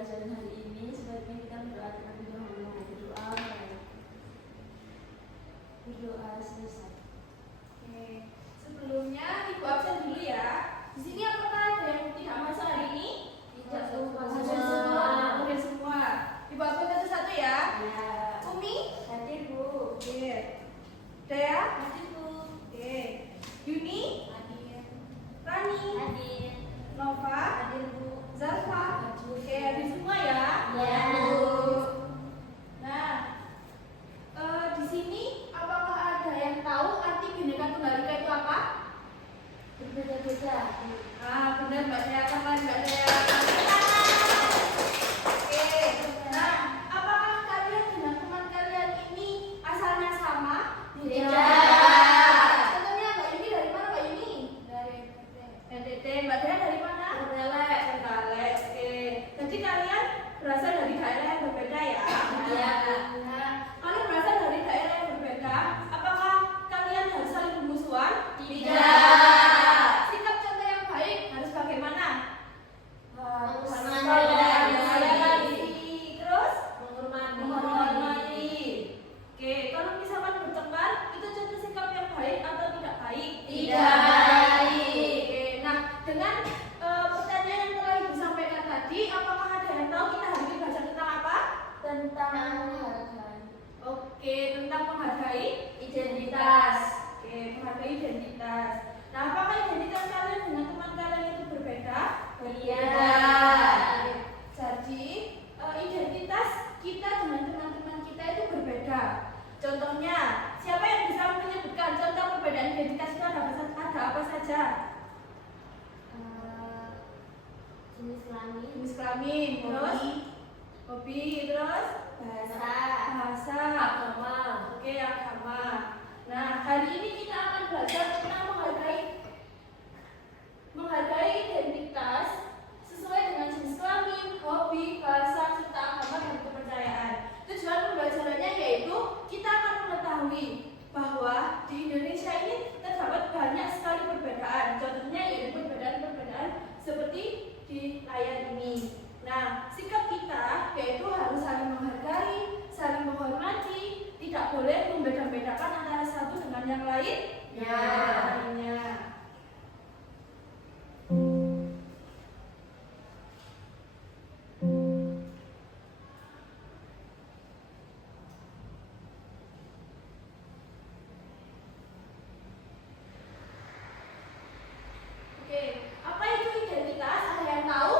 pembelajaran hari ini, sebaiknya kita berdoa terlebih dahulu. Berdoa selesai. Oke, sebelumnya Ibu absen dulu ya. Di sini apakah ada yang tidak masuk hari ini? Tidak semua. semua. Semua. Ibu absen satu-satu ya. Ya. Umi? Hadir Bu. Oke. Dea? Hadir Bu. Oke. Yuni? Hadir. Rani? Hadir. Nova? Hadir Bu. Zalfa? Hadir. Oke, hadir semua ya. Ya. Nah, di sini apakah ada yang tahu arti Bhinneka Tunggal Ika itu apa? Berbeda-beda. Benar Mbak Dea, tangan Mbak Dea. Oke. Nah, apakah kalian dengan teman kalian ini asalnya sama? Tidak. Contohnya Mbak Yuni dari mana Mbak Yuni? Dari NTT. Mbak Dea dari mana? Trenggalek. Trenggalek. Oke. Jadi kalian berasal dari daerah yang berbeda ya? Iya. Nah, kalian berasal dari daerah yang berbeda. Apakah kalian harus saling bermusuhan? Tidak. Sikap contoh yang baik harus bagaimana? Menghargai. Terus Menghormati. Oke, kalau misalkan bertengkar, itu contoh sikap yang baik atau tidak baik? Tidak baik. Oke, nah dengan pertanyaan yang telah Ibu sampaikan tadi, apakah ada yang tahu kita hari ini belajar tentang apa? Tentang menghargai. Oke, tentang menghargai Identitas. Oke, menghargai identitas. Nah, apakah identitas kalian dengan teman kalian itu berbeda? Tidak. Jadi, identitas kita dengan teman-teman kita itu berbeda. Contohnya, siapa yang bisa menyebutkan contoh perbedaan identitas itu ada apa saja? Jenis kelamin. Jenis kelamin, terus hobi, terus bahasa, Agama. Oke, agama. Nah, hari ini kita akan belajar tentang menghargai identitas sesuai dengan jenis kelamin, hobi, bahasa, serta agama dan kepercayaan. Tujuan pembelajarannya yaitu kita akan mengetahui bahwa di Indonesia ini terdapat banyak sekali perbedaan. Contohnya yaitu perbedaan-perbedaan seperti di layar ini. Nah, sikap kita yaitu harus saling menghargai, saling menghormati, tidak boleh membeda-bedakan antara satu dengan yang lainnya. Oke, apa itu identitas? Ada yang tahu?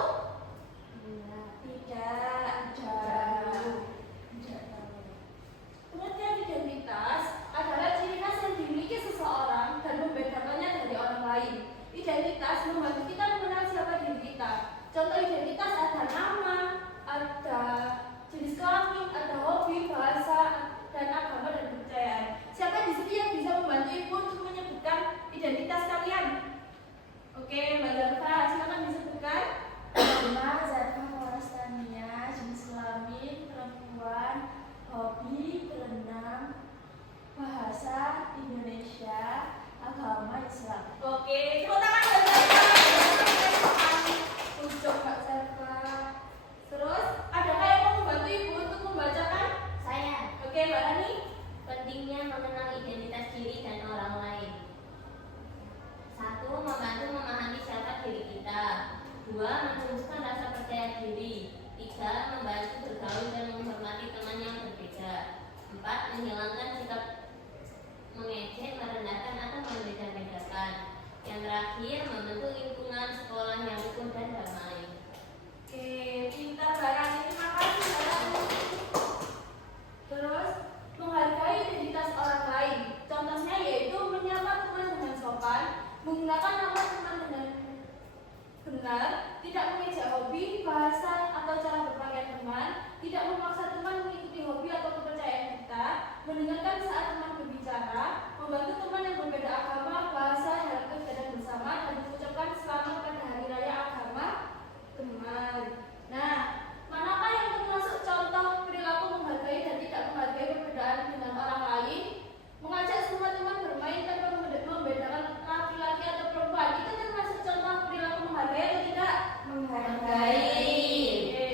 Tidak tahu. Pengertian identitas adalah ciri khas yang dimiliki seseorang dan membedakannya dari orang lain. Identitas membantu kita mengenal siapa diri kita. Contoh identitas ada nama, ada jenis kelamin, ada hobi, bahasa, dan agama dan kepercayaan. Siapa di sini yang bisa membantu Ibu untuk menyebutkan identitas kalian? Oke, Mbak Zarfa, silakan disebutkan. Nama Zarfa Forastania, jenis kelamin perempuan, hobi berenang, bahasa Indonesia, agama Islam. Oke, tepuk tangan Mbak Zarfa. Ucap Mbak Zarfa. Terus, adakah yang mau membantu Ibu untuk membacakan? Saya. Oke, Mbak Rani. Pentingnya mengenal identitas diri dan orang lain. 1. Membantu memahami siapa diri kita. 2. Menumbuhkan rasa percaya diri. 3. Membantu bergaul dan menghormati teman yang berbeda. 4. Menghilangkan sikap mengejek, merendahkan atau membeda-bedakan. Yang terakhir, membentuk lingkungan sekolah yang rukun dan damai. Oke, pintar Mbak Rani. Terima kasih Mbak Rani. Terus, menghargai identitas orang lain. Contohnya yaitu menyapa teman dengan sopan, menggunakan nama teman dengan benar, tidak mengejek hobi, bahasa, atau cara berpakaian teman, tidak memaksa teman mengikuti hobi atau kepercayaan kita, mendengarkan saat teman berbicara, membantu teman yang berbeda agama, bahasa, dalam kegiatan bersama, dan mengucapkan selamat pada hari raya agama teman. Nah, manakah yang termasuk contoh perilaku menghargai dan tidak menghargai perbedaan dengan orang lain? Mengajak semua teman bermain tanpa membedakan laki-laki atau perempuan, itu termasuk contoh perilaku menghargai atau tidak? Menghargai. Oke.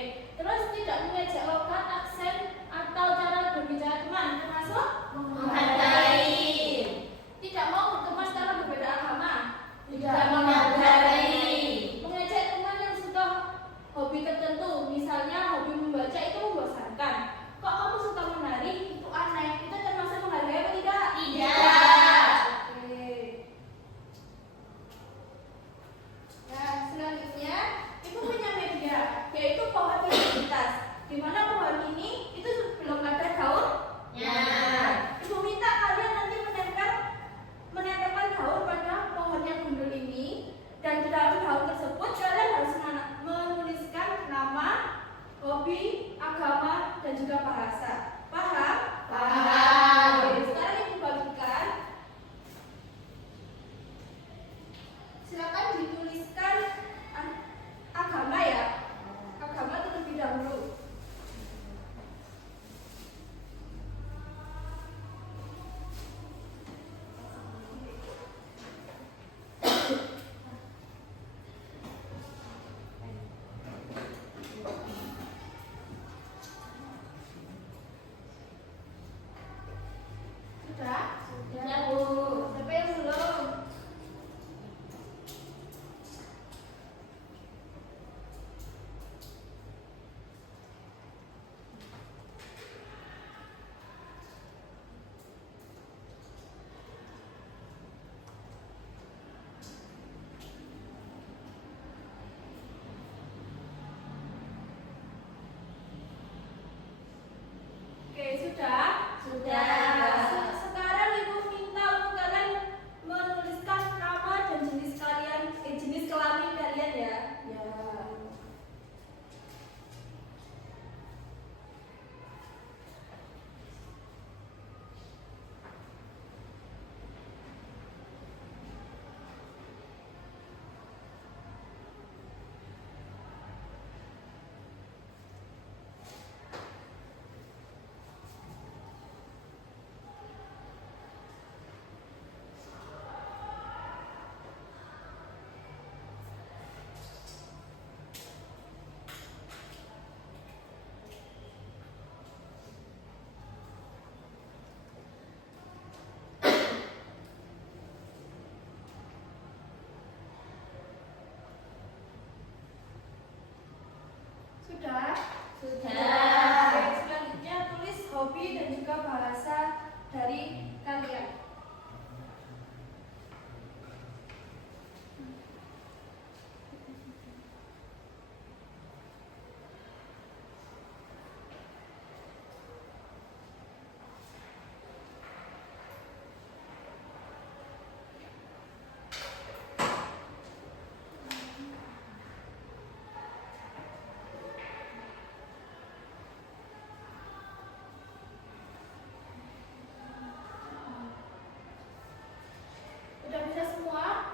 Sudah bisa semua?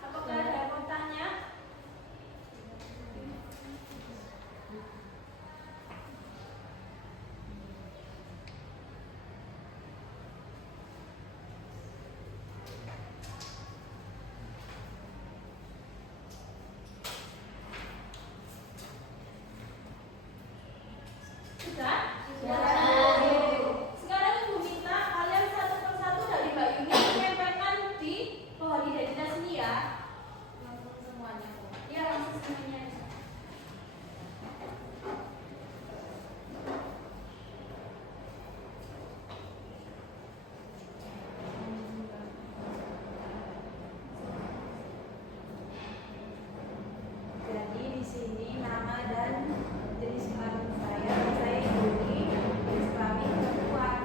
Apakah ada yang mau tanya? Sudah? Sudah. Sekarang Ibu minta kalian satu persatu dari Mbak Yuni menyampaikan di pohon identitas ini ya. Langsung semuanya, Bu. Iya, langsung semuanya. Jadi di sini nama dan jenis kelamin saya Yuni, jenis kelamin perempuan.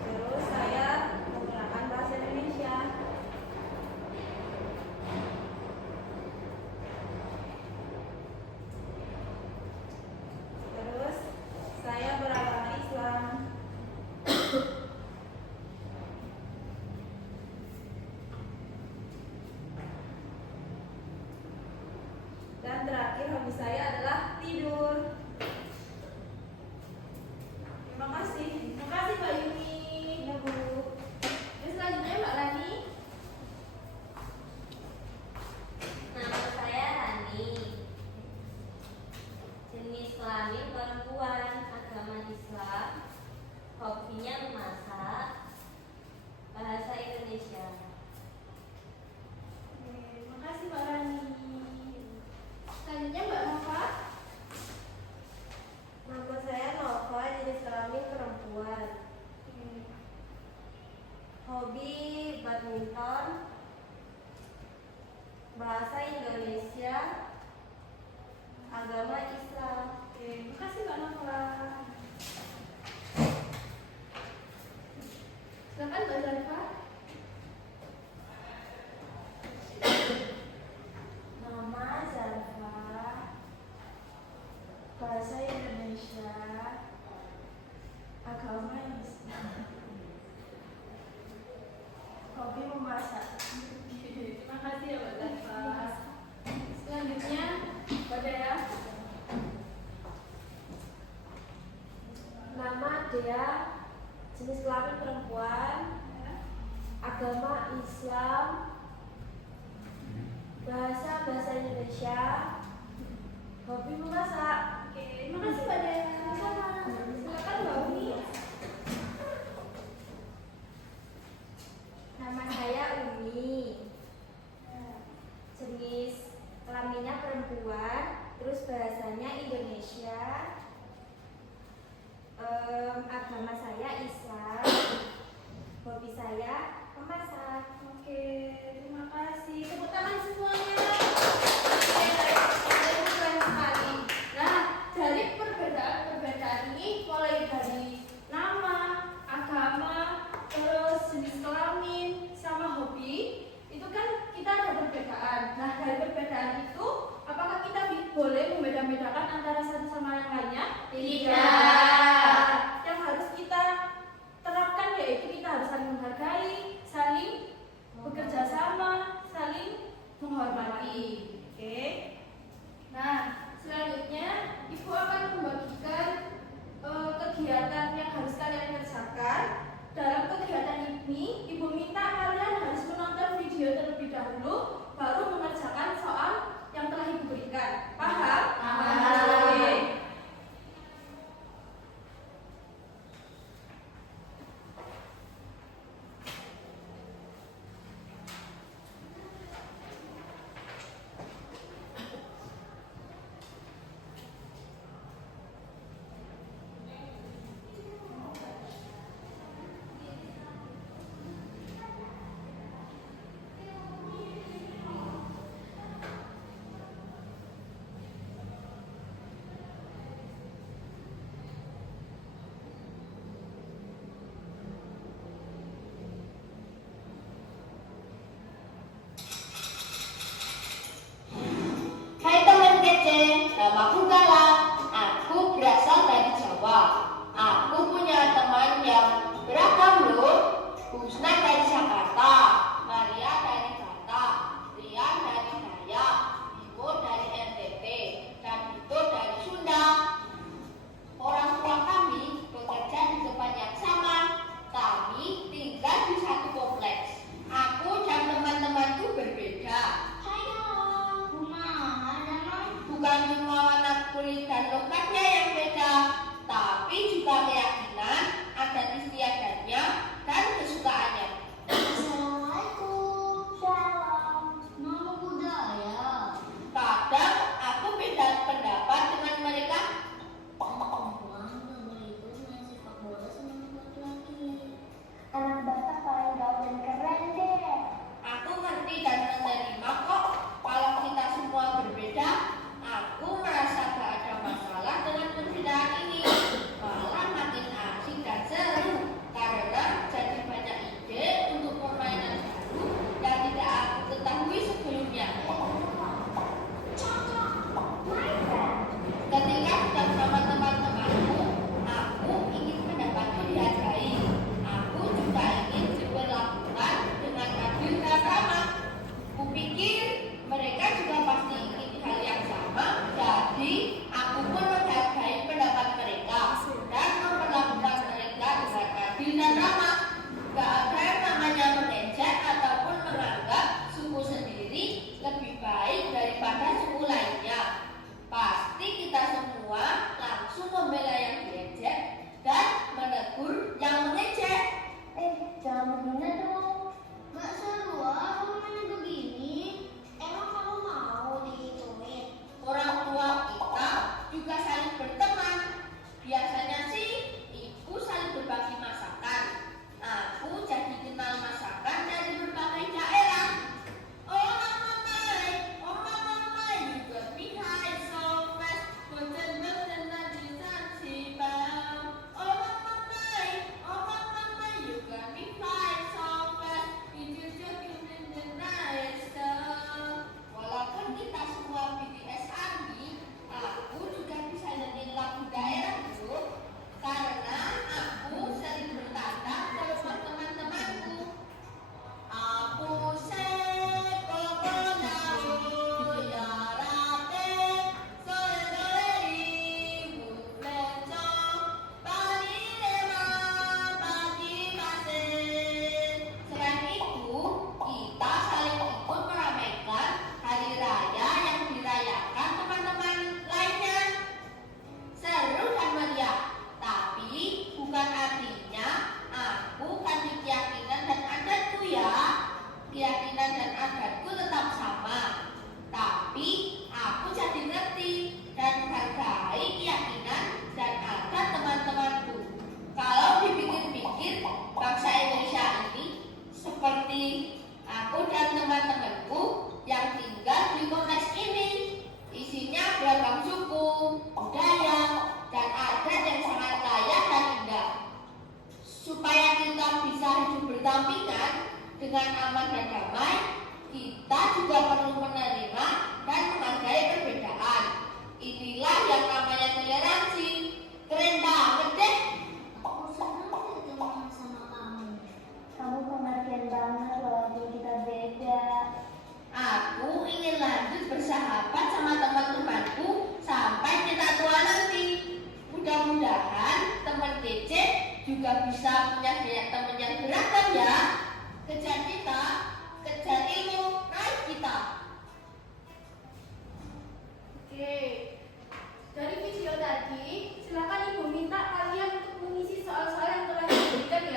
Terus saya menggunakan bahasa Indonesia. Terus saya beragama Islam. Dan terakhir hobi saya adalah tidur. Terima kasih. Terima kasih Mbak Yuni. Ya Bu. Dan selanjutnya Mbak Rani. Nama saya Rani. Jenis kelamin perempuan, agama Islam, hobinya memasak, bahasa Indonesia. Terima kasih Mbak Rani. Selanjutnya Mbak Nova. Nama saya Nova, jenis kelamin perempuan. Hobi badminton, bahasa Indonesia, agama Islam. Terima kasih Mbak Nova. Silakan Mbak Zarifah. Nama Zarfa, bahasa Indonesia, agama Islam. Hobi memasak. Terima kasih ya Mbak Zarifah. Selanjutnya Mbak Dea. Nama Dea, jenis kelamin perempuan, agama Islam, bahasa Indonesia, hobi memasak. Oke, terima kasih Mbak Dea. Silakan Mbak Uni. Nama saya Umi, jenis kelaminnya perempuan, terus bahasanya Indonesia, agama saya Islam, hobi saya memasak. Oke, terima kasih. Tepuk tangan semuanya. Oke, keren sekali. Nah, dari perbedaan ini mulai dari nama, agama, terus jenis kelamin, sama hobi, itu kan kita ada perbedaan. Nah, dari perbedaan itu, apakah kita boleh membeda-bedakan antara satu sama yang lainnya? Tidak. Yang harus kita terapkan yaitu kita harus saling menghargai, saling bekerja sama, saling menghormati. Oke. Nah, selanjutnya Ibu akan membagikan kegiatan yang harus kalian kerjakan. Dalam kegiatan ini, Ibu minta kalian harus menonton video terlebih dahulu, baru mengerjakan soal yang telah Ibu berikan. Paham? Paham. Oke. Senang dari Jakarta, Maria dari Batak, Rian dari Dayak, Ibu dari NTT, dan Vito dari Sunda. Orang tua kami bekerja di tempat yang sama. Kami tinggal di satu kompleks. Aku dan teman-temanku berbeda. Hai dong, kumaha damang? Bukan cuma warna kulit dan lokatnya yang beda, tapi juga keyakinan, adat istiadatnya, dan kesukaannya. Assalamualaikum. Shalom. Nama budaya. Kadang aku beda pendapat dengan mereka. Perempuan gak boleh ikut main sepak bola sama laki-laki. Anak Batak paling gaul dan keren deh. Aku ngerti dan menerima kok kalau kita semua berbeda. Aku merasa gak ada masalah dengan perbedaan ini. Malah makin asik dan seru karena jadi banyak ide untuk permainan baru yang tidak aku ketahui sebelumnya. Ketika sedang bersama teman-temanku, aku ingin pendapatku dihargai. Aku juga ingin diperlakukan dengan adil dan ramah. Kupikir mereka juga pasti ingin hal yang sama, jadi aku pun menghargai pendapat mereka dan memperlakukan mereka dengan adil dan ramah. Gak ada yang namanya mengejek ataupun menganggap suku sendiri lebih baik daripada suku lainnya. Pasti kita semua langsung membela yang diejek dan menegur yang mengejek. Jangan menghina dong. Gak seru ah ngomongnya begini. Emang kamu mau dihitungin? Orang tua kita juga saling berteman. Biasanya sih ibu saling berbagi masakan. Aku jadi kenal masakan dari berbagai daerah. Oh mama, you got me high so fast. Boten nanti Zanzibar. Oh mama, you got me fly so fast. You just in the night star. Walaupun kita semua BTS Army, aku juga bisa nyanyi lagu daerahku karena aku sering bertandang ke rumah teman-temanku. Aku sekolah ya rate soleri mufleco bagi lema bagi masin. Selain itu, kita saling ikut meramaikan hari raya yang dirayakan teman-teman lainnya. Seru dan meriah, tapi bukan artinya aku ganti keyakinan dan adatku ya. Keyakinan dan adatku tetap sama, tapi aku jadi ngerti dan menghargai keyakinan dan adat teman-temanku. Kalau dipikir-pikir, bangsa Indonesia ini seperti aku dan teman-temanku yang tinggal di kompleks ini. Isinya beragam suku, budaya, dan adat yang sangat kaya dan indah. Supaya kita bisa hidup berdampingan dengan aman dan damai, kita juga perlu menerima dan menghargai perbedaan. Inilah yang namanya toleransi. Keren banget deh. Aku senang ketemu sama kamu. Kamu pengertian banget walaupun kita beda. Aku ingin lanjut bersahabat sama teman-temanku sampai kita tua nanti. Mudah-mudahan teman kece juga bisa punya banyak teman yang beragam ya. Kejar kita, kejar ilmu, raih kita. Oke. Dari video tadi, silakan Ibu minta kalian untuk mengisi soal-soal yang telah diberikan di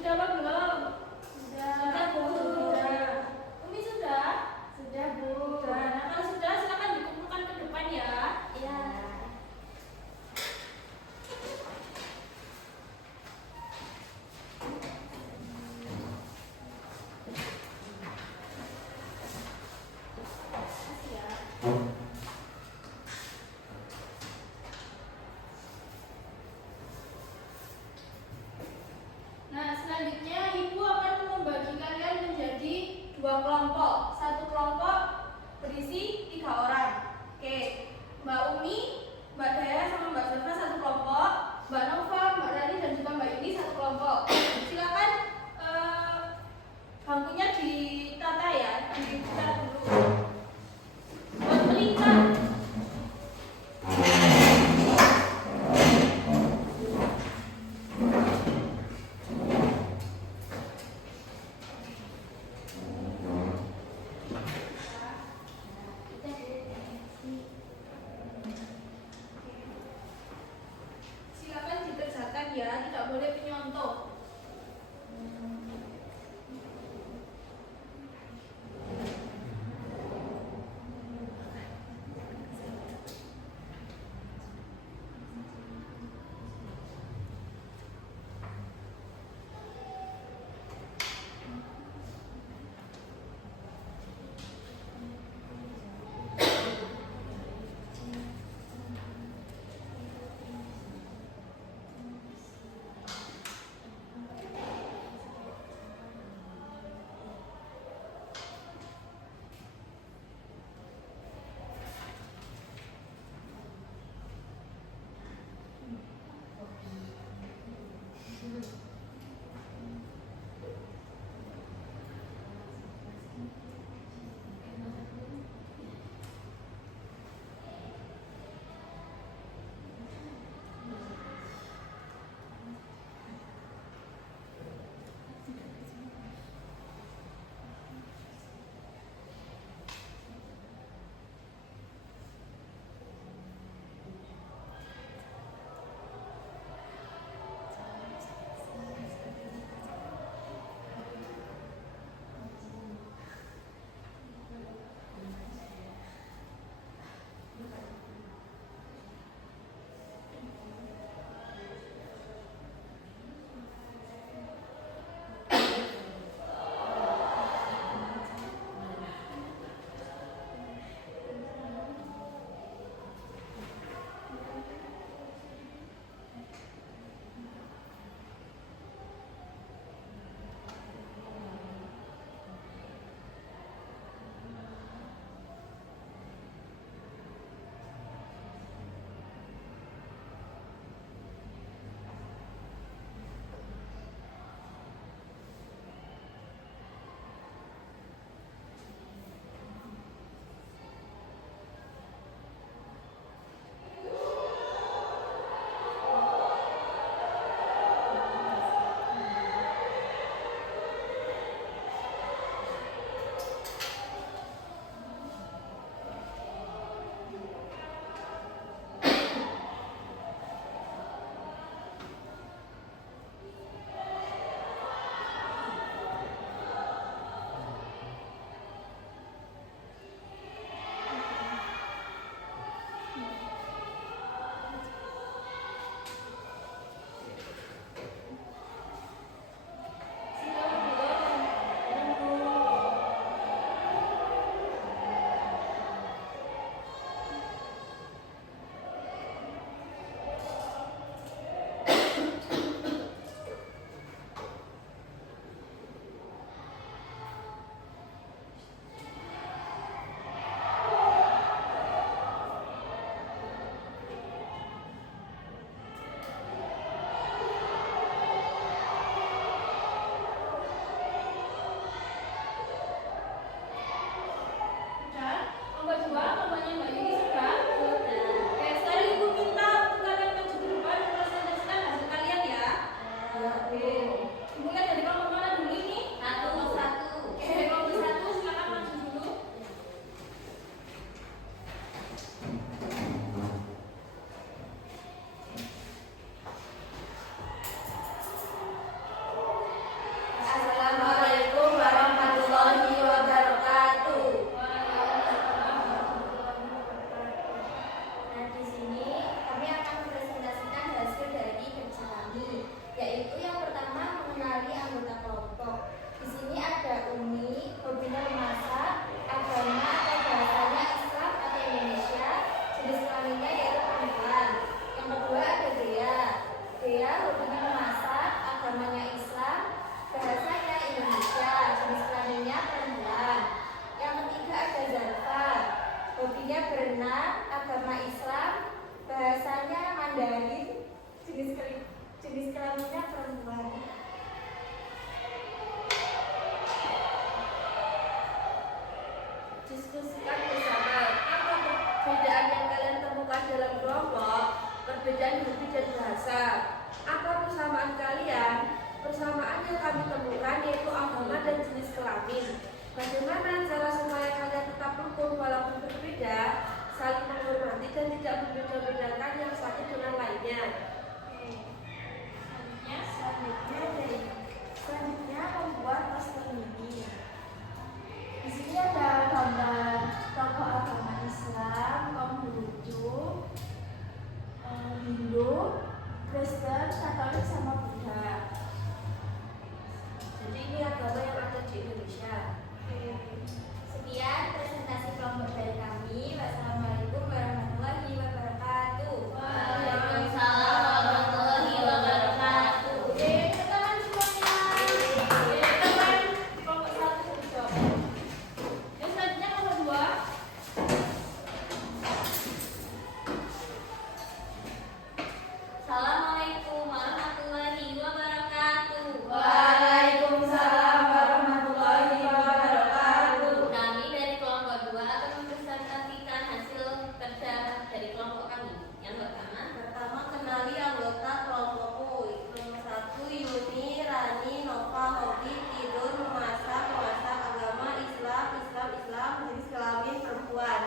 Sudah apa belum? Sudah. Sudah, Bu. Sudah. Umi sudah? Sudah, Bu. Sudah. Nah, kalau sudah silakan dikumpulkan ke depan ya. Ya. Makasih ya. Nah, selanjutnya Ibu akan membagi kalian menjadi 2 kelompok. Satu kelompok berisi 3 orang. Oke, Mbak Umi, Mbak Daya, sama Mbak Zafra satu kelompok. Mbak Nova, Mbak Rani, dan juga Mbak Yuni satu kelompok. Silakan bangkunya ditata ya, diputar dulu. Buat melingkar. Silakan dikerjakan ya, tidak boleh penyontoh. Bagaimana cara supaya kalian tetap rukun walaupun berbeda, saling menghormati dan tidak membeda-bedakan yang satu dengan lainnya? Selanjutnya membuat poster mini. Di sini ada gambar tokoh agama Islam, Konghucu, Hindu, Kristen, Katolik sama Buddha. Jadi ini agama yang ada di Indonesia. Sekian presentasi kelompok dari kami. Wassalamualaikum warahmatullahi wabarakatuh. Waalaikumsalam warahmatullahi wabarakatuh. Teman semuanya. Teman kelompok 1 jawab. Yang selanjutnya kelompok 2. Assalamualaikum warahmatullahi wabarakatuh. Waalaikumsalam warahmatullahi wabarakatuh. Kami dari kelompok 2 akan mempresentasikan hasil kerja dari kelompok kami. Yang pertama, kenali anggota kelompokku. Nomor 1, Yuni, Rani, Nova, hobi, tidur, memasak, agama, Islam, jenis kelamin perempuan.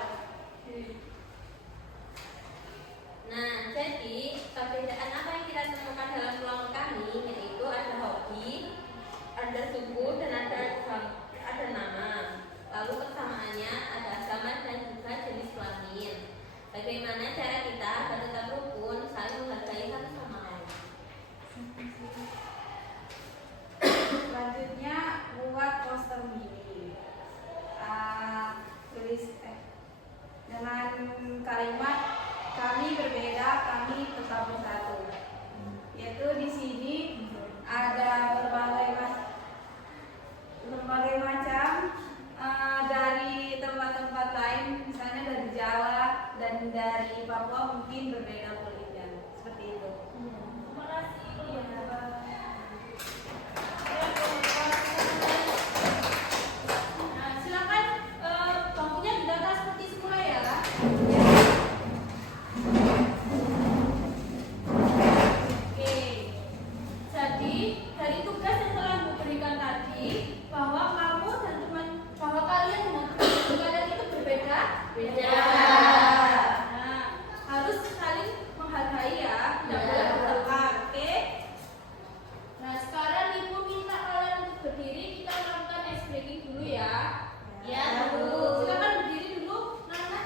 Nah, jadi perbedaan apa yang kita temukan dalam kelompok kami yaitu ada hobi, ada suku, dan ada nama. Lalu kesamaannya ada agama dan juga jenis kelamin. Bagaimana cara kita agar tetap rukun, saling menghargai satu sama lain? Selanjutnya buat poster mini. Tulis dengan kalimat kami berbeda, kami tetap bersatu. Yaitu di sini ada berbagai macam dari tempat-tempat lain, misalnya dari Jawa dan dari Papua mungkin berbeda kulitnya. Seperti itu. Terima kasih. Nah, silakan bangkunya didata seperti semula ya. Oke. Jadi dari tugas yang telah diberikan tadi bahwa kamu dan teman bahwa kalian dengan teman kalian itu berbeda. Nah, harus saling menghargai ya, tidak boleh berdebat. Oke. Nah, sekarang ibu minta kalian untuk berdiri, kita lakukan ice breaking dulu ya. Ya, Bu. Silakan berdiri dulu, Nana.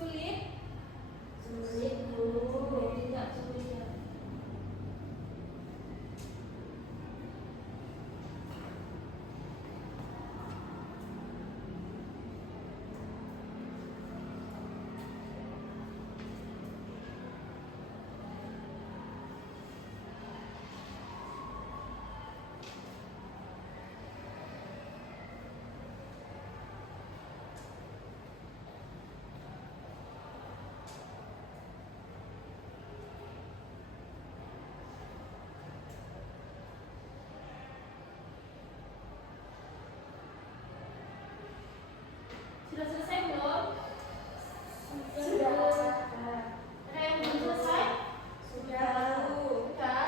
Sulit? Sulit Bu. Tidak sulit ya. Sudah selesai belum? Sudah. Ada yang belum selesai? Sudah Bu. Sudah.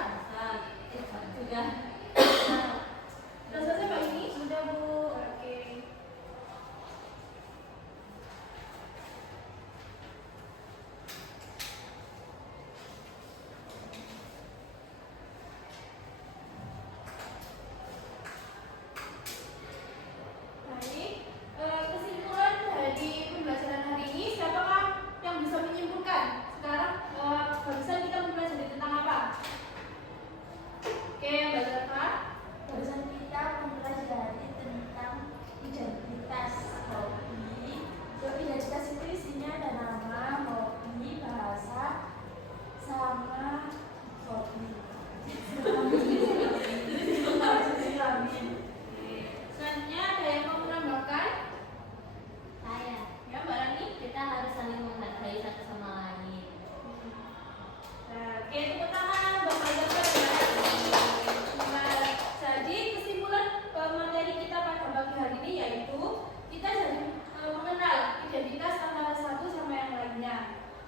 Sudah. Sudah selesai Pak ini? Sudah Bu. Oke. Baik, kesimpulan dari pembelajaran hari ini, siapakah yang bisa menyimpulkan sekarang barusan kita mempelajari tentang apa? Oke, Mbak Zalfa. Barusan kita mempelajari tentang identitas hobi. Identitas itu isinya ada nama, hobi, bahasa, sama hobi. Selanjutnya ada yang mau menambahkan? Saya. Ya, Mbak Rani. Kita harus saling menghargai satu sama lain. Nah, oke, tepuk tangan buat Mbak Zalfa dan Mbak Rani. Nah, jadi kesimpulan materi kita pada pagi hari ini yaitu kita jadi mengenal identitas antara satu sama yang lainnya.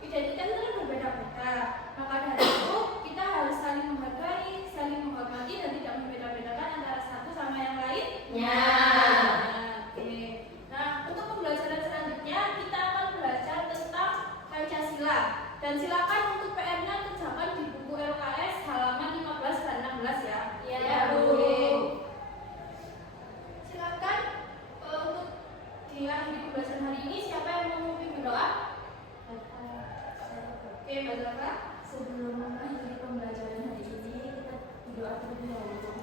Identitas itu kan berbeda-beda. Maka dari itu kita harus saling menghargai, saling menghormati dan tidak membeda-bedakan antara satu sama yang lainnya. Oke. Nah, untuk pembelajaran selanjutnya kita akan belajar tentang Pancasila. Dan silakan untuk PR-nya kerjakan di buku LKS halaman 15 dan 16 ya. Iya, Bu. Silakan untuk di akhir pembelajaran hari ini siapa yang mau memimpin doa? Oke, Mbak Zalfa. Sebelum mengakhiri pembelajaran hari ini, kita berdoa terlebih dahulu.